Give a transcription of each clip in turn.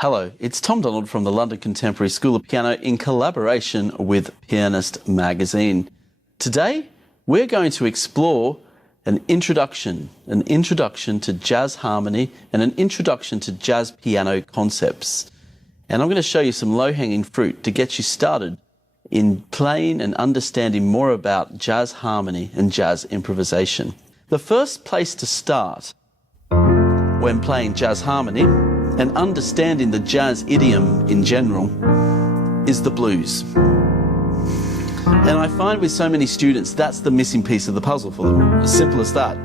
Hello, it's Tom Donald from the London Contemporary School of Piano in collaboration with Pianist Magazine. Today, we're going to explore an introduction to jazz harmony and an introduction to jazz piano concepts. And I'm going to show you some low-hanging fruit to get you started in playing and understanding more about jazz harmony and jazz improvisation. The first place to start when playing jazz harmony and understanding the jazz idiom in general is the blues. And I find with so many students that's the missing piece of the puzzle for them, as simple as that.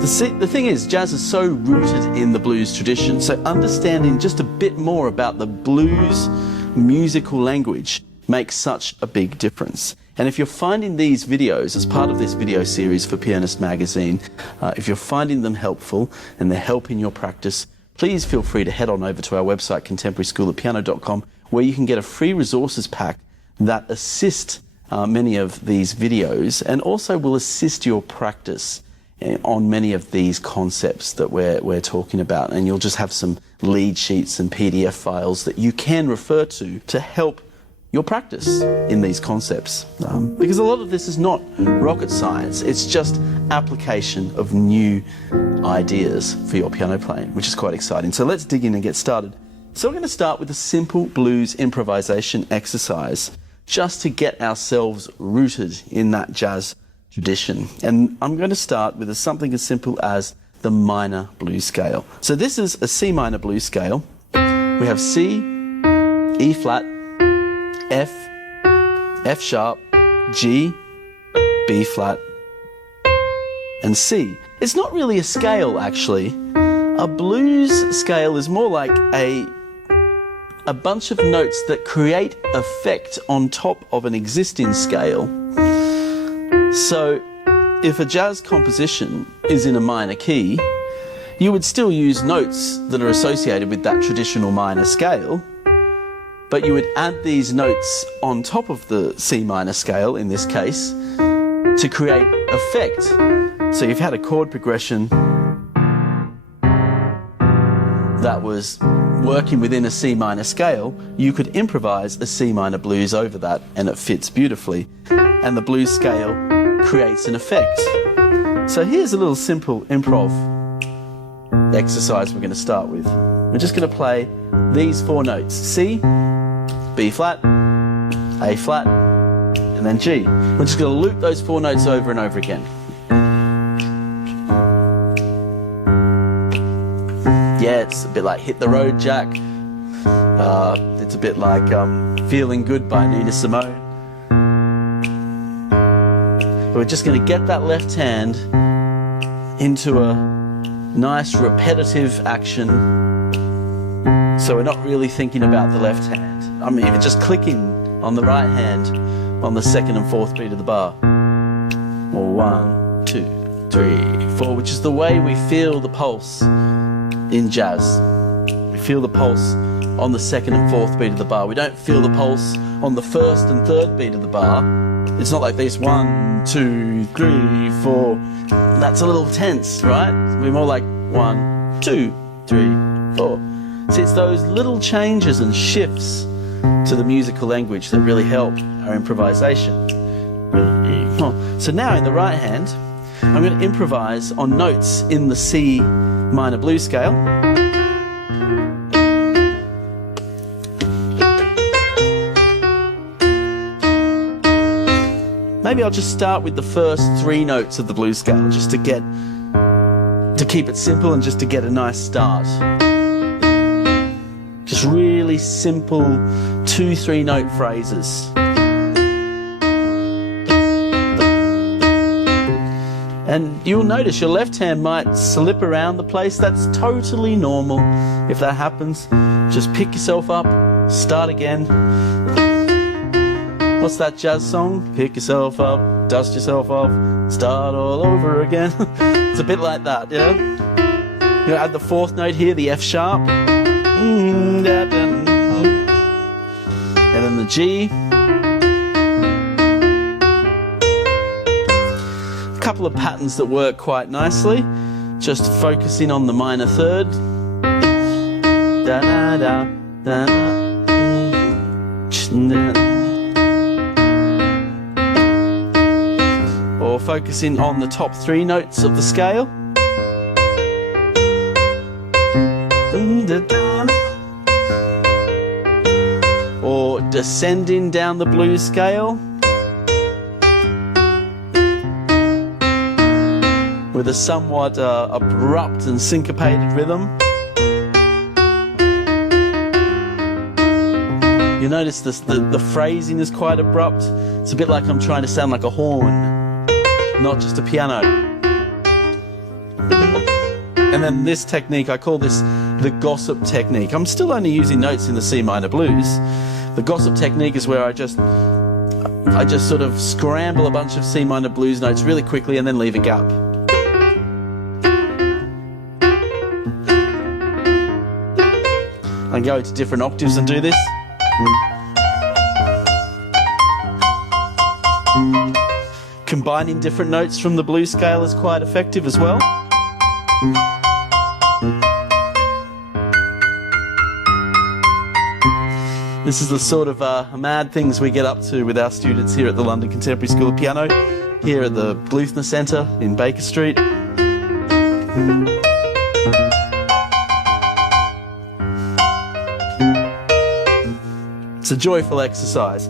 The thing is, jazz is so rooted in the blues tradition, so understanding just a bit more about the blues musical language makes such a big difference. And if you're finding these videos as part of this video series for Pianist Magazine, if you're finding them helpful and they're helping your practice, please feel free to head on over to our website, contemporaryschoolofpiano.com, where you can get a free resources pack that assist many of these videos and also will assist your practice on many of these concepts that we're talking about. And you'll just have some lead sheets and PDF files that you can refer to help your practice in these concepts. Because a lot of this is not rocket science, it's just application of new ideas for your piano playing, which is quite exciting. So let's dig in and get started. So we're going to start with a simple blues improvisation exercise just to get ourselves rooted in that jazz tradition. And I'm going to start with something as simple as the minor blues scale. So this is a C minor blues scale. We have C, E flat, F, F sharp, G, B flat, and C. It's not really a scale, actually. A blues scale is more like a bunch of notes that create effect on top of an existing scale. So if a jazz composition is in a minor key, you would still use notes that are associated with that traditional minor scale, but you would add these notes on top of the C minor scale, in this case, to create effect. So you've had a chord progression that was working within a C minor scale, you could improvise a C minor blues over that and it fits beautifully. And the blues scale creates an effect. So here's a little simple improv exercise we're going to start with. We're just going to play these four notes: C, B flat, A flat, and then G. We're just going to loop those four notes over and over again. Yeah, it's a bit like Hit the Road, Jack. It's a bit like Feeling Good by Nina Simone. We're just going to get that left hand into a nice repetitive action. So we're not really thinking about the left hand. I mean, even just clicking on the right hand on the second and fourth beat of the bar. Or 1, 2, 3, 4, which is the way we feel the pulse in jazz. We feel the pulse on the second and fourth beat of the bar. We don't feel the pulse on the first and third beat of the bar. It's not like this: 1, 2, 3, 4. That's a little tense, right? We're more like 1, 2, 3, 4. See, it's those little changes and shifts to the musical language that really help our improvisation. So now in the right hand, I'm going to improvise on notes in the C minor blues scale. Maybe I'll just start with the first three notes of the blues scale, just to keep it simple and just to get a nice start. Just really simple 2-3 note phrases. And you'll notice your left hand might slip around the place. That's totally normal. If that happens, just pick yourself up, start again. What's that jazz song? Pick yourself up, dust yourself off, start all over again. It's a bit like that, yeah? You're gonna add the fourth note here, the F sharp. And then the G. A couple of patterns that work quite nicely. Just focusing on the minor third. da da da da da. Or focusing on the top 3 notes of the scale. Or descending down the blues scale with a somewhat abrupt and syncopated rhythm. You notice this, the phrasing is quite abrupt. It's a bit like I'm trying to sound like a horn, not just a piano. And then this technique, I call this the gossip technique. I'm still only using notes in the C minor blues. The gossip technique is where I just sort of scramble a bunch of C minor blues notes really quickly and then leave a gap. I go to different octaves and do this. Combining different notes from the blues scale is quite effective as well. This is the sort of mad things we get up to with our students here at the London Contemporary School of Piano, here at the Bluthner Centre in Baker Street. It's a joyful exercise.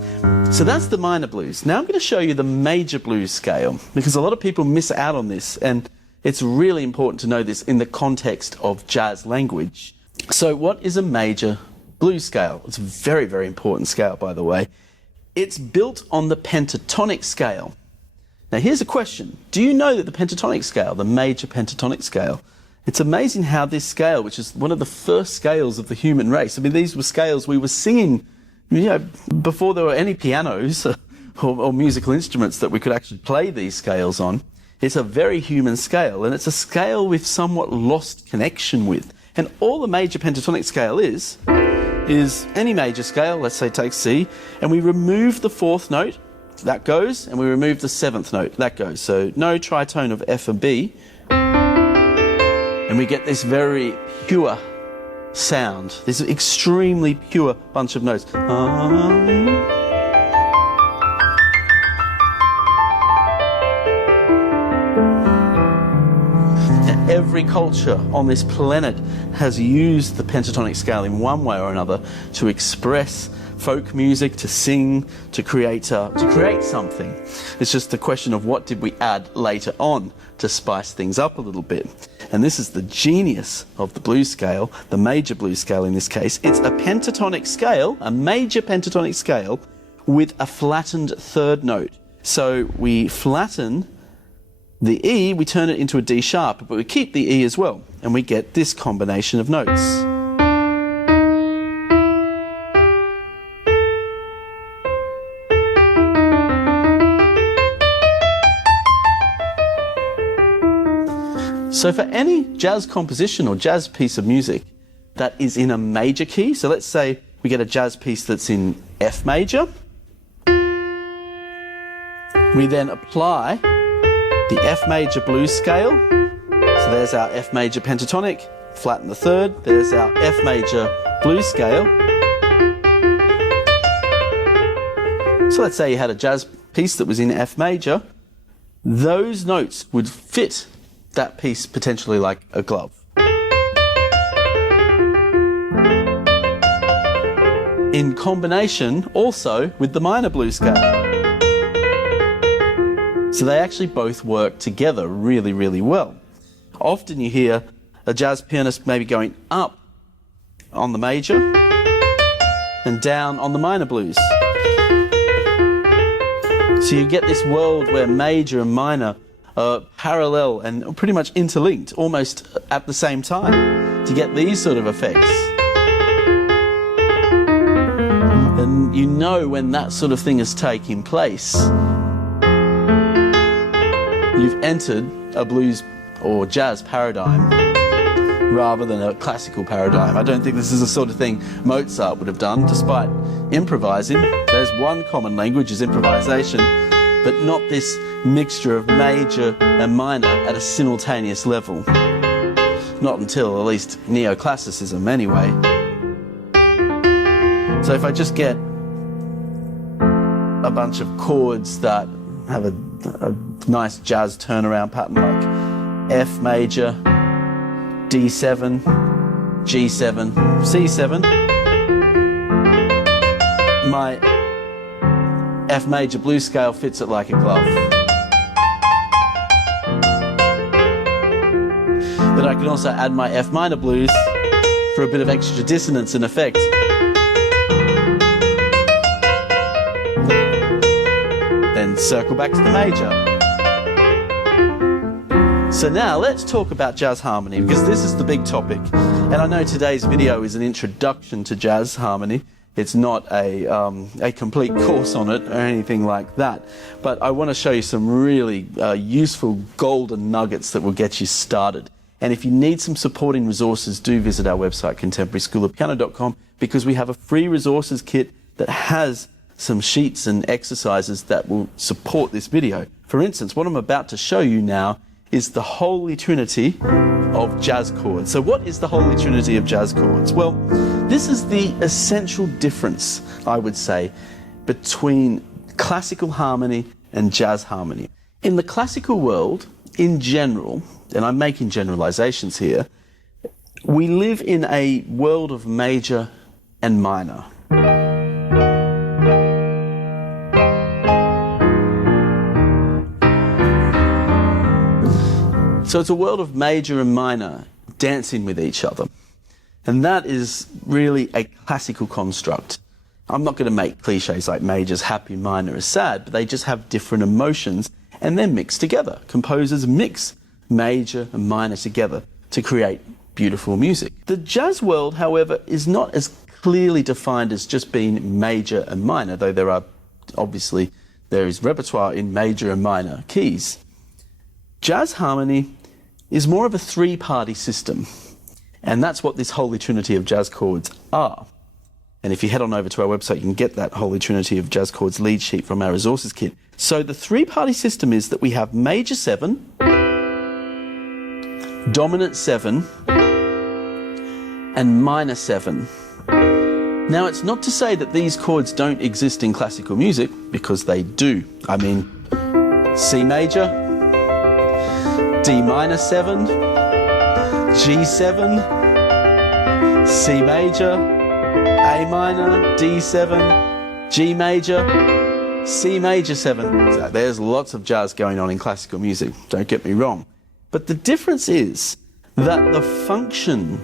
So that's the minor blues. Now I'm going to show you the major blues scale, because a lot of people miss out on this, and it's really important to know this in the context of jazz language. So what is a major blues scale? It's a very, very important scale, by the way. It's built on the pentatonic scale. Now here's a question. Do you know that the pentatonic scale, the major pentatonic scale, it's amazing how this scale, which is one of the first scales of the human race, I mean, these were scales we were singing, you know, before there were any pianos or musical instruments that we could actually play these scales on. It's a very human scale, and it's a scale we've somewhat lost connection with. And all the major pentatonic scale is any major scale, let's say take C, and we remove the 4th note, that goes, and we remove the 7th note, that goes. So no tritone of F and B, and we get this very pure sound, this extremely pure bunch of notes. Every culture on this planet has used the pentatonic scale in one way or another to express folk music, to sing, to create something. It's just a question of what did we add later on to spice things up a little bit. And this is the genius of the blues scale, the major blues scale in this case. It's a pentatonic scale, a major pentatonic scale, with a flattened 3rd note. So we flatten the E, we turn it into a D sharp, but we keep the E as well, and we get this combination of notes. So for any jazz composition or jazz piece of music that is in a major key, so let's say we get a jazz piece that's in F major, we then apply the F major blues scale. So there's our F major pentatonic, flatten the 3rd, there's our F major blues scale. So let's say you had a jazz piece that was in F major, those notes would fit that piece potentially like a glove. In combination also with the minor blues scale. So they actually both work together really, really well. Often you hear a jazz pianist maybe going up on the major and down on the minor blues. So you get this world where major and minor are parallel and pretty much interlinked, almost at the same time, to get these sort of effects. And you know when that sort of thing is taking place, you've entered a blues or jazz paradigm rather than a classical paradigm. I don't think this is the sort of thing Mozart would have done, despite improvising. There's one common language, is improvisation, but not this mixture of major and minor at a simultaneous level. Not until at least neoclassicism anyway. So if I just get a bunch of chords that have a nice jazz turnaround pattern like F major, D7, G7, C7, my F major blues scale fits it like a glove. But I can also add my F minor blues for a bit of extra dissonance and effect. Then circle back to the major. So now let's talk about jazz harmony, because this is the big topic. And I know today's video is an introduction to jazz harmony. It's not a complete course on it or anything like that. But I want to show you some really useful golden nuggets that will get you started. And if you need some supporting resources, do visit our website, contemporaryschoolofpiano.com, because we have a free resources kit that has some sheets and exercises that will support this video. For instance, what I'm about to show you now is the holy trinity of jazz chords. So what is the holy trinity of jazz chords? Well, this is the essential difference, I would say, between classical harmony and jazz harmony. In the classical world, in general, and I'm making generalizations here, we live in a world of major and minor. So it's a world of major and minor dancing with each other. And that is really a classical construct. I'm not going to make cliches like major's happy, minor is sad, but they just have different emotions and they're mixed together. Composers mix major and minor together to create beautiful music. The jazz world, however, is not as clearly defined as just being major and minor, though there is repertoire in major and minor keys. Jazz harmony is more of a three-party system, and that's what this holy trinity of jazz chords are. And if you head on over to our website, you can get that holy trinity of jazz chords lead sheet from our resources kit. So the three-party system is that we have major 7, dominant 7, and minor 7. Now, it's not to say that these chords don't exist in classical music, because they do. I mean, C major, D minor 7, G7, C major, A minor, D7, G major, C major 7. So there's lots of jazz going on in classical music, don't get me wrong. But the difference is that the function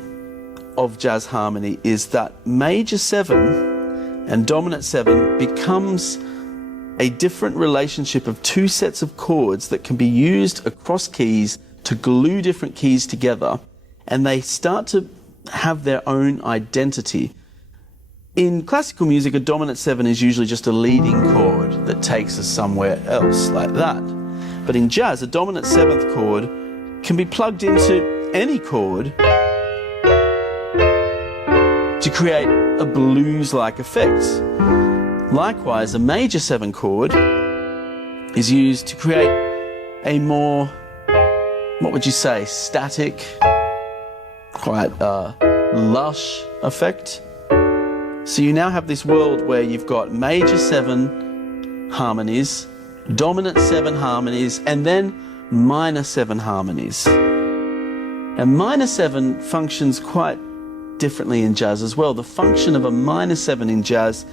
of jazz harmony is that major 7 and dominant 7 becomes a different relationship of two sets of chords that can be used across keys to glue different keys together, and they start to have their own identity. In classical music, a dominant 7 is usually just a leading chord that takes us somewhere else, like that. But in jazz, a dominant 7th chord can be plugged into any chord to create a blues-like effect. Likewise, a major 7 chord is used to create a more, what would you say, static, quite lush effect. So you now have this world where you've got major 7 harmonies, dominant 7 harmonies, and then minor 7 harmonies. And minor 7 functions quite differently in jazz as well. The function of a minor 7 in jazz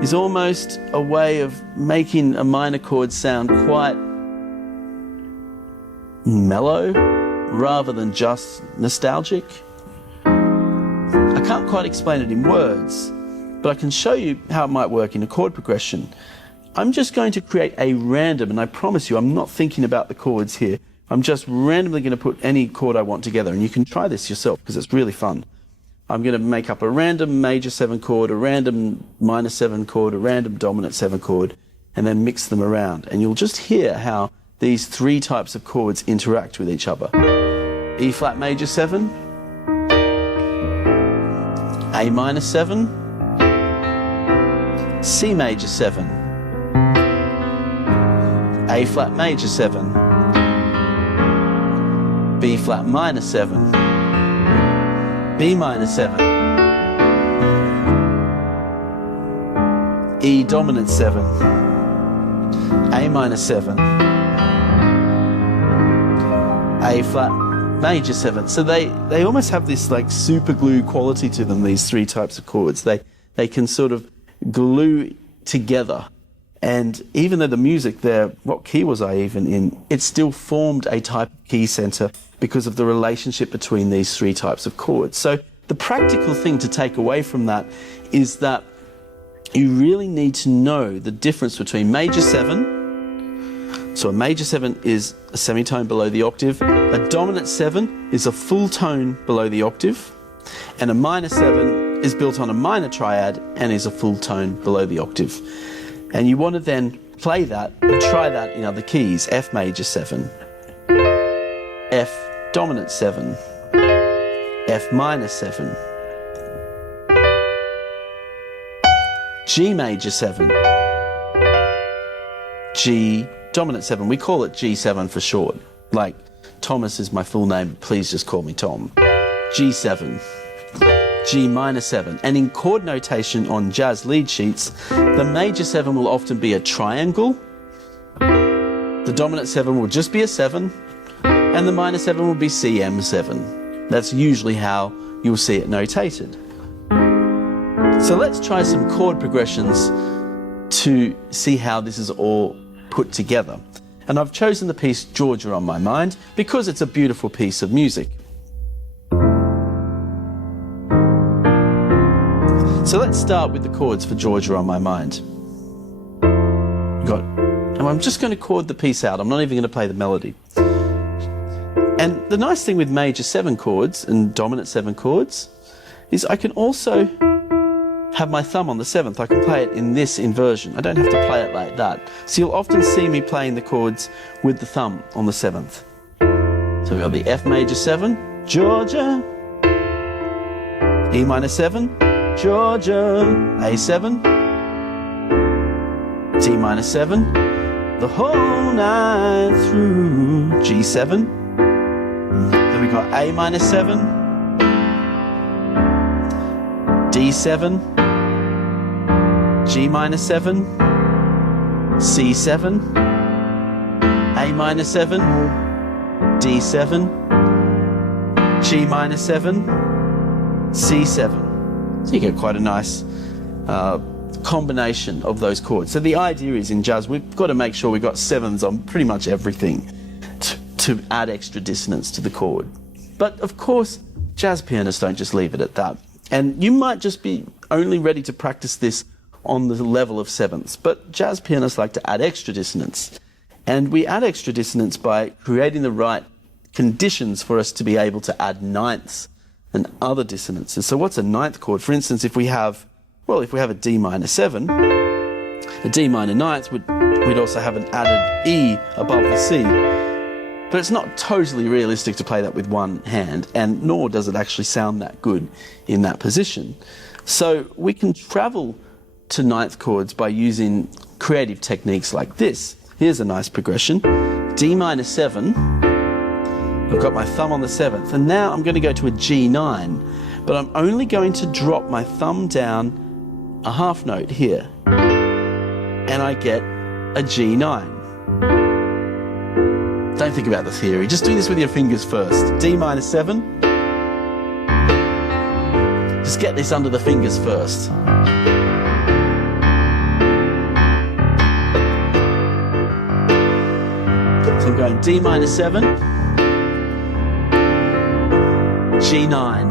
is almost a way of making a minor chord sound quite mellow rather than just nostalgic. I can't quite explain it in words, but I can show you how it might work in a chord progression. I'm just going to create a random, and I promise you I'm not thinking about the chords here. I'm just randomly going to put any chord I want together, and you can try this yourself because it's really fun. I'm going to make up a random major 7 chord, a random minor 7 chord, a random dominant 7 chord, and then mix them around. And you'll just hear how these three types of chords interact with each other. E flat major 7, A minor 7, C major 7, A flat major 7, B flat minor 7, B minor 7, E dominant 7, A minor 7, A flat major 7. So they almost have this like super glue quality to them, these three types of chords. They can sort of glue together. And even though the music there, what key was I even in, it still formed a type of key center because of the relationship between these three types of chords. So the practical thing to take away from that is that you really need to know the difference between major 7. So a major 7 is a semitone below the octave. A dominant 7 is a full tone below the octave. And a minor 7 is built on a minor triad and is a full tone below the octave. And you want to then play that and try that in other keys. F major 7, F dominant 7, F minor 7, G major 7, G dominant 7. We call it G7 for short. Like, Thomas is my full name, please just call me Tom. G7, G minor 7. And in chord notation on jazz lead sheets, the major 7 will often be a triangle, the dominant 7 will just be a 7, and the minor 7 will be CM7. That's usually how you'll see it notated. So let's try some chord progressions to see how this is all put together. And I've chosen the piece Georgia on My Mind because it's a beautiful piece of music. So let's start with the chords for Georgia on My Mind. And I'm just going to chord the piece out. I'm not even going to play the melody. And the nice thing with major 7 chords and dominant 7 chords is I can also have my thumb on the 7th. I can play it in this inversion. I don't have to play it like that. So you'll often see me playing the chords with the thumb on the 7th. So we've got the F major 7, Georgia, E minor 7, Georgia, A7, D minor 7, the whole night through, G7. Then we got A minor 7, D7, G minor 7, C7, A minor 7, D7, G minor 7, C7. So you get quite a nice combination of those chords. So the idea is in jazz, we've got to make sure we've got 7s on pretty much everything to add extra dissonance to the chord. But of course, jazz pianists don't just leave it at that. And you might just be only ready to practice this on the level of 7ths. But jazz pianists like to add extra dissonance. And we add extra dissonance by creating the right conditions for us to be able to add 9ths and other dissonances. So what's a 9th chord? For instance, if we have a D minor 7, a D minor 9th, we'd also have an added E above the C. But it's not totally realistic to play that with one hand, and nor does it actually sound that good in that position. So we can travel to 9th chords by using creative techniques like this. Here's a nice progression. D minor 7, I've got my thumb on the 7th, and now I'm going to go to a G9, but I'm only going to drop my thumb down a half note here, and I get a G9. Don't think about the theory, just do this with your fingers first. D minor 7, just get this under the fingers first. So I'm going D minor 7, G9.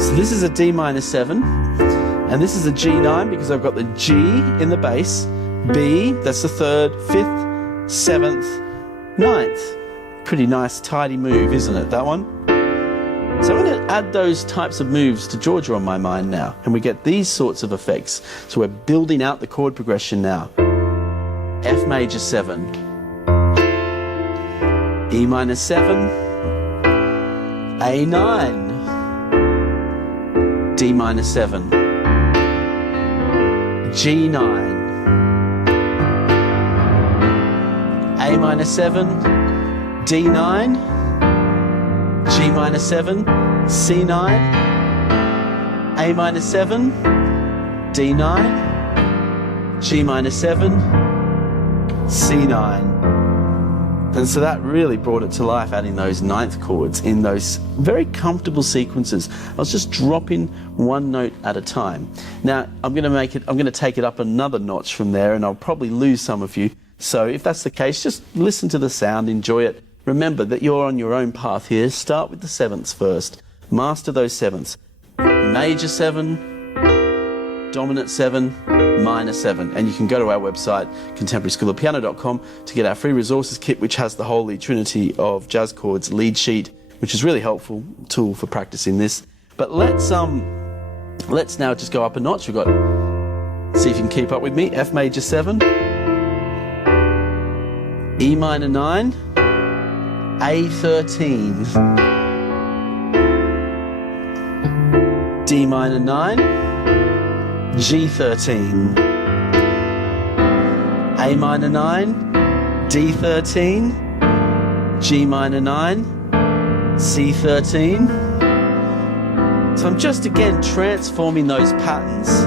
So this is a D minor 7, and this is a G9 because I've got the G in the bass, B, that's the 3rd, 5th, 7th, 9th. Pretty nice tidy move, isn't it, that one? So I'm going to add those types of moves to Georgia on My Mind now, and we get these sorts of effects. So we're building out the chord progression now. F major 7, E minor 7, A9, D minor 7, G9, A minor 7, D9, G minor 7, C9, A minor 7, D9, G minor 7, C9. And so that really brought it to life, adding those ninth chords in those very comfortable sequences. I was just dropping one note at a time. Now I'm going to take it up another notch from there, and I'll probably lose some of you. So if that's the case, just listen to the sound, enjoy it. Remember that you're on your own path here. Start with the sevenths first. Master those sevenths. Major 7, dominant 7, minor 7. And you can go to our website, contemporaryschoolofpiano.com, to get our free resources kit, which has the whole trinity of jazz chords lead sheet, which is really helpful tool for practicing this. But let's now just go up a notch. We've got, see if you can keep up with me, F major 7, E minor 9, A13, D minor 9, G13, A minor 9, D13, G minor 9, C13. So I'm just again transforming those patterns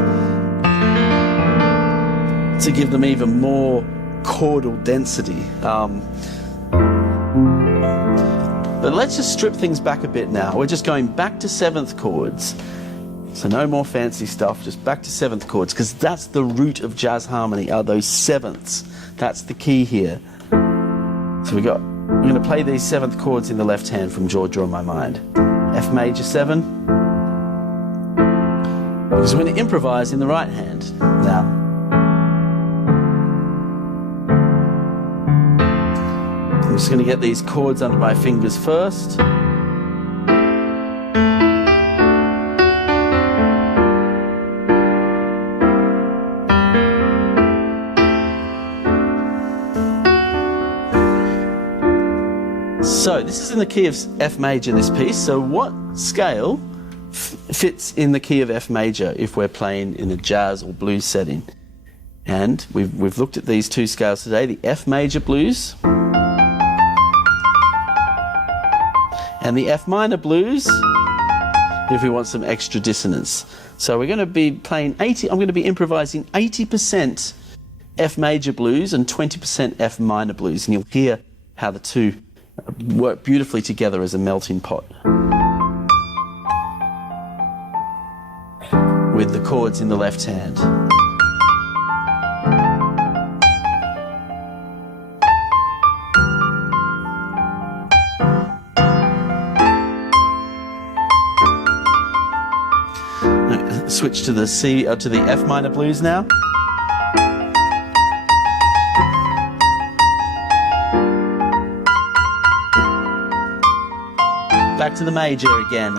to give them even more chordal density. But let's just strip things back a bit now. We're just going back to seventh chords. So no more fancy stuff, just back to seventh chords, because that's the root of jazz harmony, are those sevenths. That's the key here. So we're going to play these seventh chords in the left hand from Georgia on My Mind. F major 7. Because we're going to improvise in the right hand. Now, I'm just going to get these chords under my fingers first. So this is in the key of F major, this piece. So what scale fits in the key of F major if we're playing in a jazz or blues setting? And we've looked at these two scales today, the F major blues and the F minor blues if we want some extra dissonance. So we're going to be playing I'm going to be improvising 80% F major blues and 20% F minor blues, and you'll hear how the two work beautifully together as a melting pot with the chords in the left hand. Switch to the to the F minor blues now. Back to the major again.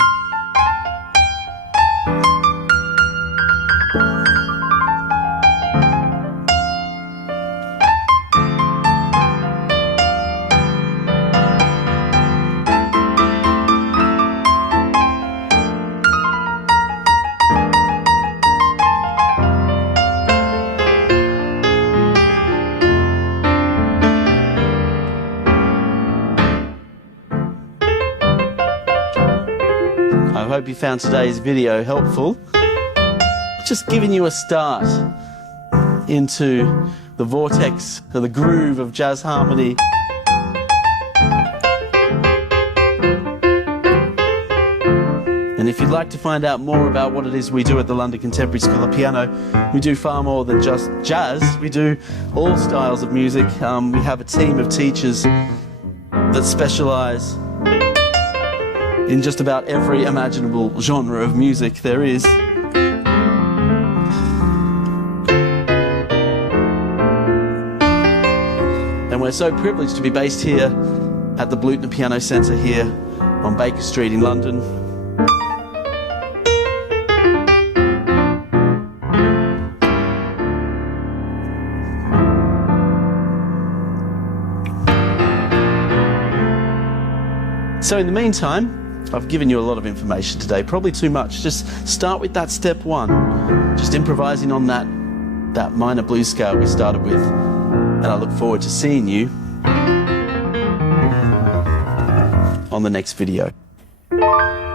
I hope you found today's video helpful. Just giving you a start into the vortex or the groove of jazz harmony. And if you'd like to find out more about what it is we do at the London Contemporary School of Piano, we do far more than just jazz. We do all styles of music. We have a team of teachers that specialise in just about every imaginable genre of music there is. And we're so privileged to be based here at the Bluton Piano Centre here on Baker Street in London. So in the meantime, I've given you a lot of information today, probably too much. Just start with that step one, just improvising on that minor blues scale we started with. And I look forward to seeing you on the next video. Thank you.